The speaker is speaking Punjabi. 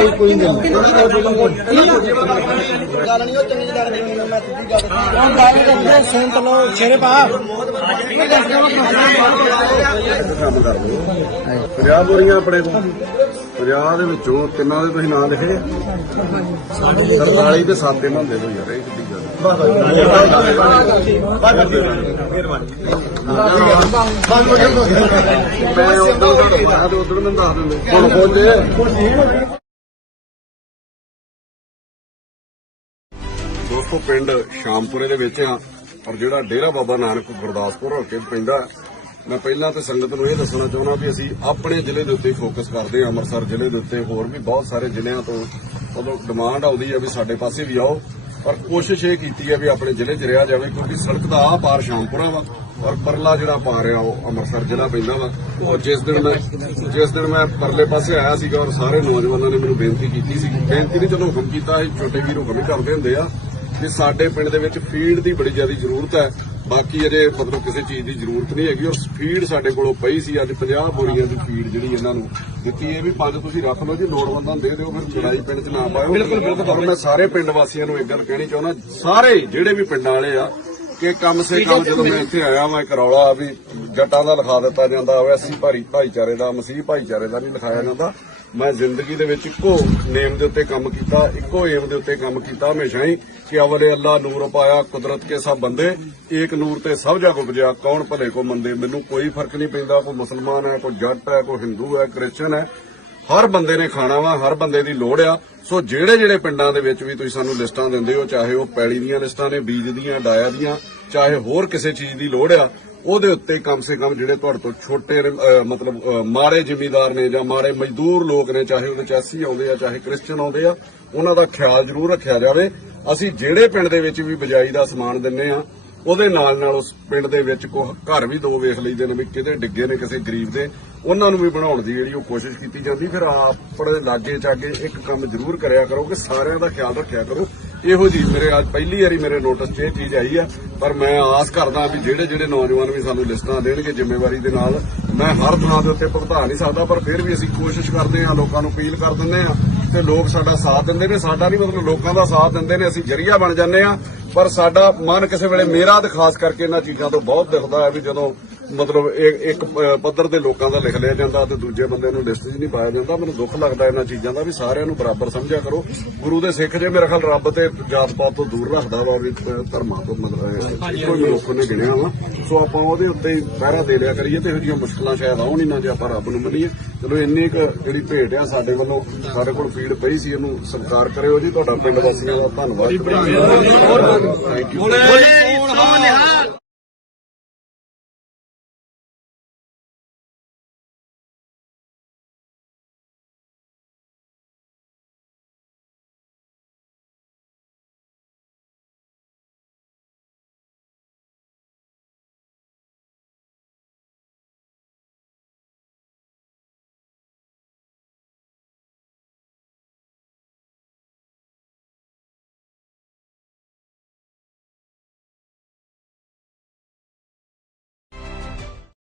ਕੋਈ ਕੋਈ ਨਹੀਂ ਗੱਲ ਨਹੀਂ ਉਹ ਚੰਗੀ ਲੱਗਦੀ ਮੈਨੂੰ ਮੈਂ ਸਿੱਧੀ ਗੱਲ ਉਹ ਗੱਲ ਕਰਦੇ ਸੁਣ ਤਲੋ ਸ਼ੇਰੇ ਪਾ ਕੰਮ ਕਰ ਲਓ 50 ਬੋਰੀਆਂ ਆਪਣੇ ਕੋਲ 50 ਦੇ ਵਿੱਚੋਂ ਕਿੰਨਾ ਦੇ ਤੁਸੀਂ ਨਾਂ ਲਿਖੇ 47 ਤੇ 7 ਇਹਨਾਂ ਹੁੰਦੇ ਤੋਂ ਯਾਰ ਇਹ ਕਿੱਡੀ ਗੱਲ ਮੈਂ ਉਦੋਂ ਮੈਂ ਤੇ ਉਦੋਂ ਮੈਨੂੰ ਦੱਸ ਦਿੰਦੇ ਹੁਣ ਪਹੁੰਚੇ ਦੋਸਤੋ, ਪਿੰਡ ਸ਼ਾਮਪੁਰੇ ਦੇ ਵਿੱਚ ਆ ਔਰ ਜਿਹੜਾ ਡੇਰਾ ਬਾਬਾ ਨਾਨਕ ਗੁਰਦਾਸਪੁਰ ਹੋ ਕੇ ਪੈਂਦਾ ਮੈਂ ਪਹਿਲਾਂ ਤੇ ਸੰਗਤ ਨੂੰ ਇਹ ਦੱਸਣਾ ਚਾਹੁੰਦਾ ਵੀ ਅਸੀਂ ਆਪਣੇ ਜ਼ਿਲ੍ਹੇ ਦੇ ਉੱਤੇ ਫੋਕਸ ਕਰਦੇ ਹਾਂ, ਅੰਮ੍ਰਿਤਸਰ ਜ਼ਿਲ੍ਹੇ ਦੇ ਉੱਤੇ, ਹੋਰ ਵੀ ਬਹੁਤ ਸਾਰੇ ਜ਼ਿਲ੍ਹਿਆਂ ਤੋਂ ਉਦੋਂ ਡਿਮਾਂਡ ਆਉਂਦੀ ਹੈ ਵੀ ਸਾਡੇ ਪਾਸੇ ਵੀ ਆਓ ਔਰ ਕੋਸ਼ਿਸ਼ ਇਹ ਕੀਤੀ ਹੈ ਵੀ ਆਪਣੇ ਜ਼ਿਲ੍ਹੇ 'ਚ ਰਿਹਾ ਜਾਵੇ, ਕਿਉਂਕਿ ਸੜਕ ਦਾ ਆਹ ਪਾਰ ਸ਼ਾਮਪੁਰਾ ਵਾ, ਔਰ ਪਰਲਾ ਜਿਹੜਾ ਪਾਰ ਆ, ਉਹ ਅੰਮ੍ਰਿਤਸਰ ਜ਼ਿਲ੍ਹਾ ਪੈਂਦਾ ਵਾ। ਔਰ ਜਿਸ ਦਿਨ ਮੈਂ ਜਿਸ ਦਿਨ ਮੈਂ ਪਰਲੇ ਪਾਸੇ ਆਇਆ ਸੀਗਾ, ਔਰ ਸਾਰੇ ਨੌਜਵਾਨਾਂ ਨੇ ਮੈਨੂੰ ਬੇਨਤੀ ਕੀਤੀ ਸੀ ਬੇਨਤੀ ਨਹੀਂ, ਚਲੋ ਹੁਕਮ ਕੀਤਾ, ਇਹ ਛੋਟੇ ਵੀਰ ਹੁਕਮ ਹੀ ਕਰਦੇ ਹੁੰਦੇ ਆ। ਕਿ ਸਾਡੇ ਪਿੰਡ ਦੇ ਵਿੱਚ ਫੀਡ ਦੀ ਬੜੀ ਜ਼ਿਆਦਾ ਜ਼ਰੂਰਤ ਹੈ। ਬਾਕੀ ਅਜੇ ਮਤਲਬ ਕਿਸੇ ਚੀਜ਼ ਦੀ ਜ਼ਰੂਰਤ ਨਹੀਂ ਹੈਗੀ। ਔਰ ਫੀਡ ਸਾਡੇ ਕੋਲੋਂ ਪਈ ਸੀ। ਅੱਜ 50 ਬੋਰੀਆਂ ਦੀ ਫੀਡ ਜਿਹੜੀ ਇਹਨਾਂ ਨੂੰ ਦਿੱਤੀ ਇਹ ਵੀ ਪੰਜ ਤੁਸੀਂ ਰੱਖ ਲਓ ਜੀ ਲੋੜਵੰਦਾਂ ਨੂੰ ਦੇ ਦਿਓ। ਫਿਰ ਲੜਾਈ ਪਿੰਡ 'ਚ ਨਾ ਪਾਇਓ। ਬਿਲਕੁਲ ਬਿਲਕੁਲ ਮੈਂ ਸਾਰੇ ਪਿੰਡ ਵਾਸੀਆਂ ਨੂੰ ਇੱਕ ਗੱਲ ਕਹਿਣੀ ਚਾਹੁੰਦਾ। ਸਾਰੇ ਜਿਹੜੇ ਵੀ ਪਿੰਡਾਂ ਵਾਲੇ ਆ ਕਿ ਕੰਮ ਸੇ ਕੰਮ ਜਦੋਂ ਮੈਂ ਇੱਥੇ ਆਇਆ ਮੈਂ ਇੱਕ ਰੌਲਾ ਵੀ ਜੱਟਾਂ ਦਾ ਲਿਖਾ ਦਿੱਤਾ ਜਾਂਦਾ। ਵੈਸੀ ਭਾਰੀ ਭਾਈਚਾਰੇ ਦਾ ਮਸੀਹ ਭਾਈਚਾਰੇ ਦਾ ਨਹੀਂ ਲਿਖਾਇਆ ਜਾਂਦਾ। ਮੈਂ ਜ਼ਿੰਦਗੀ ਦੇ ਵਿੱਚ ਇੱਕੋ ਨੇਮ ਦੇ ਉੱਤੇ ਕੰਮ ਕੀਤਾ, ਇੱਕੋ ਏਮ ਦੇ ਉੱਤੇ ਕੰਮ ਕੀਤਾ ਹਮੇਸ਼ਾ ਹੀ ਕਿ ਅਵਲੇ ਅੱਲਾ ਨੂਰ ਪਾਇਆ, ਕੁਦਰਤ ਕੇ ਸਭ ਬੰਦੇ, ਏਕ ਨੂਰ ਤੇ ਸਭ ਜਗ ਉਪਜਿਆ, ਕੌਣ ਭਲੇ ਕੋ ਮੰਦੇ? ਮੈਨੂੰ ਕੋਈ ਫ਼ਰਕ ਨਹੀਂ ਪੈਂਦਾ, ਕੋਈ ਮੁਸਲਮਾਨ ਹੈ, ਕੋਈ ਜੱਟ ਹੈ, ਕੋਈ ਹਿੰਦੂ ਹੈ, ਕ੍ਰਿਸਚਨ ਹੈ। ਹਰ ਬੰਦੇ ਨੇ ਖਾਣਾ ਵਾ, ਹਰ ਬੰਦੇ ਦੀ ਲੋੜ ਆ। ਸੋ ਜਿਹੜੇ ਜਿਹੜੇ ਪਿੰਡਾਂ ਦੇ ਵਿੱਚ ਵੀ ਤੁਸੀਂ ਸਾਨੂੰ ਲਿਸਟਾਂ ਦਿੰਦੇ ਹੋ, ਚਾਹੇ ਉਹ ਪੈਲੀ ਦੀਆਂ ਲਿਸਟਾਂ ਨੇ, ਬੀਜ ਦੀਆਂ, ਡਾਇਆ ਦੀਆਂ, ਚਾਹੇ ਹੋਰ ਕਿਸੇ ਚੀਜ਼ ਦੀ ਲੋੜ ਆ ਉਹਦੇ ਉੱਤੇ ਕਮ ਸੇ ਕਮ ਜਿਹੜੇ ਤੁਹਾਡੇ ਤੋਂ ਛੋਟੇ ਮਤਲਬ ਅਹ, ਮਾੜੇ ਜ਼ਿਮੀਦਾਰ ਨੇ ਜਾਂ ਮਾੜੇ ਮਜ਼ਦੂਰ ਲੋਕ ਨੇ ਚਾਹੇ ਉਹਦੇ ਚ ਆਉਂਦੇ ਆ ਚਾਹੇ ਕ੍ਰਿਸਚਨ ਆਉਂਦੇ ਆ ਉਹਨਾਂ ਦਾ ਖਿਆਲ ਜ਼ਰੂਰ ਰੱਖਿਆ ਜਾਵੇ। ਅਸੀਂ ਜਿਹੜੇ ਪਿੰਡ ਦੇ ਵਿੱਚ ਵੀ ਬਜਾਈ ਦਾ ਸਮਾਨ ਦਿੰਨੇ ਆ ਉਹਦੇ ਨਾਲ ਨਾਲ ਉਸ ਪਿੰਡ ਦੇ ਵਿੱਚ ਕੋ ਘਰ ਵੀ ਦੋ ਵੇਖ ਲਈਦੇ ਨੇ ਵੀ ਕਿਤੇ ਡਿੱਗੇ ਨੇ ਕਿਸੇ ਗਰੀਬ ਦੇ। ਉਹਨਾਂ ਨੂੰ ਵੀ ਬਣਾਉਣ ਦੀ ਜਿਹੜੀ ਉਹ ਕੋਸ਼ਿਸ਼ ਕੀਤੀ ਜਾਂਦੀ। ਫਿਰ ਆਪਣੇ ਲਾਗੇ ਚਾਗੇ ਇੱਕ ਕੰਮ ਜ਼ਰੂਰ ਕਰਿਆ ਕਰੋ ਕਿ ਸਾਰਿਆਂ ਦਾ ਖਿਆਲ ਰੱਖਿਆ ਕਰੋ। ਇਹੋ ਜੀ ਮੇਰੇ ਅੱਜ ਪਹਿਲੀ ਵਾਰੀ ਮੇਰੇ ਨੋਟਿਸ 'ਚ ਇਹ ਚੀਜ਼ ਆਈ ਆ, ਪਰ ਮੈਂ ਆਸ ਕਰਦਾ ਵੀ ਜਿਹੜੇ ਜਿਹੜੇ ਨੌਜਵਾਨ ਵੀ ਸਾਨੂੰ ਲਿਸਟਾਂ ਦੇਣਗੇ ਜ਼ਿੰਮੇਵਾਰੀ ਦੇ ਨਾਲ, ਮੈਂ ਹਰ ਥਾਂ ਦੇ ਉੱਤੇ ਭੁਗਤਾ ਨਹੀਂ ਸਕਦਾ, ਪਰ ਫਿਰ ਵੀ ਅਸੀਂ ਕੋਸ਼ਿਸ਼ ਕਰਦੇ ਹਾਂ, ਲੋਕਾਂ ਨੂੰ ਅਪੀਲ ਕਰ ਦਿੰਦੇ ਆ ਤੇ ਲੋਕ ਸਾਡਾ ਸਾਥ ਦਿੰਦੇ ਨੇ, ਸਾਡਾ ਨਹੀਂ ਮਤਲਬ ਲੋਕਾਂ ਦਾ ਸਾਥ ਦਿੰਦੇ ਨੇ, ਅਸੀਂ ਜਰੀਆ ਬਣ ਜਾਂਦੇ ਆ ਪਰ ਸਾਡਾ ਮਨ ਕਿਸੇ ਵੇਲੇ ਮੇਰਾ ਤੇ ਖਾਸ ਕਰਕੇ ਇਹਨਾਂ ਚੀਜ਼ਾਂ ਤੋਂ ਬਹੁਤ ਦਿਖਦਾ ਹੈ ਵੀ ਜਦੋਂ ਮਤਲਬ ਇੱਕ ਪੱਧਰ ਦੇ ਲੋਕਾਂ ਦਾ ਲਿਖ ਲਿਆ ਜਾਂਦਾ ਤੇ ਦੂਜੇ ਬੰਦੇ ਨੂੰ ਲਿਸਟ 'ਚ ਨਹੀਂ ਪਾਇਆ ਜਾਂਦਾ, ਮੈਨੂੰ ਦੁੱਖ ਲੱਗਦਾ ਇਹਨਾਂ ਚੀਜ਼ਾਂ ਦਾ ਵੀ ਸਾਰਿਆਂ ਨੂੰ ਬਰਾਬਰ ਸਮਝਿਆ ਕਰੋ। ਗੁਰੂ ਦੇ ਸਿੱਖ ਜੇ ਮੇਰਾ ਖਿਆਲ ਰੱਬ ਤੇ ਜਾਤ ਪਾਤ ਤੋਂ ਦੂਰ ਰੱਖਦਾ ਵਾ ਵੀ ਧਰਮਾਂ ਤੋਂ ਮਤਲਬ ਇਹ ਲੋਕ ਨੇ ਗਿਣਿਆ ਵਾ। ਸੋ ਆਪਾਂ ਉਹਦੇ ਉੱਤੇ ਪਹਿਰਾ ਦੇ ਲਿਆ ਕਰੀਏ ਤੇ ਇਹੋ ਜਿਹੀਆਂ ਮੁਸ਼ਕਲਾਂ ਸ਼ਾਇਦ ਆਉਣ ਹੀ ਨਾ ਜੇ ਆਪਾਂ ਰੱਬ ਨੂੰ ਮੰਨੀਏ। ਚਲੋ ਇੰਨੀ ਕੁ ਜਿਹੜੀ ਭੇਟ ਆ ਸਾਡੇ ਵੱਲੋਂ ਸਾਡੇ ਕੋਲ ਫੀਡ ਪਈ ਸੀ ਇਹਨੂੰ ਸਤਿਕਾਰ ਕਰਿਓ ਜੀ। ਤੁਹਾਡਾ ਪਿੰਡ ਵਾਸੀਆਂ ਦਾ ਧੰਨਵਾਦ। Thank you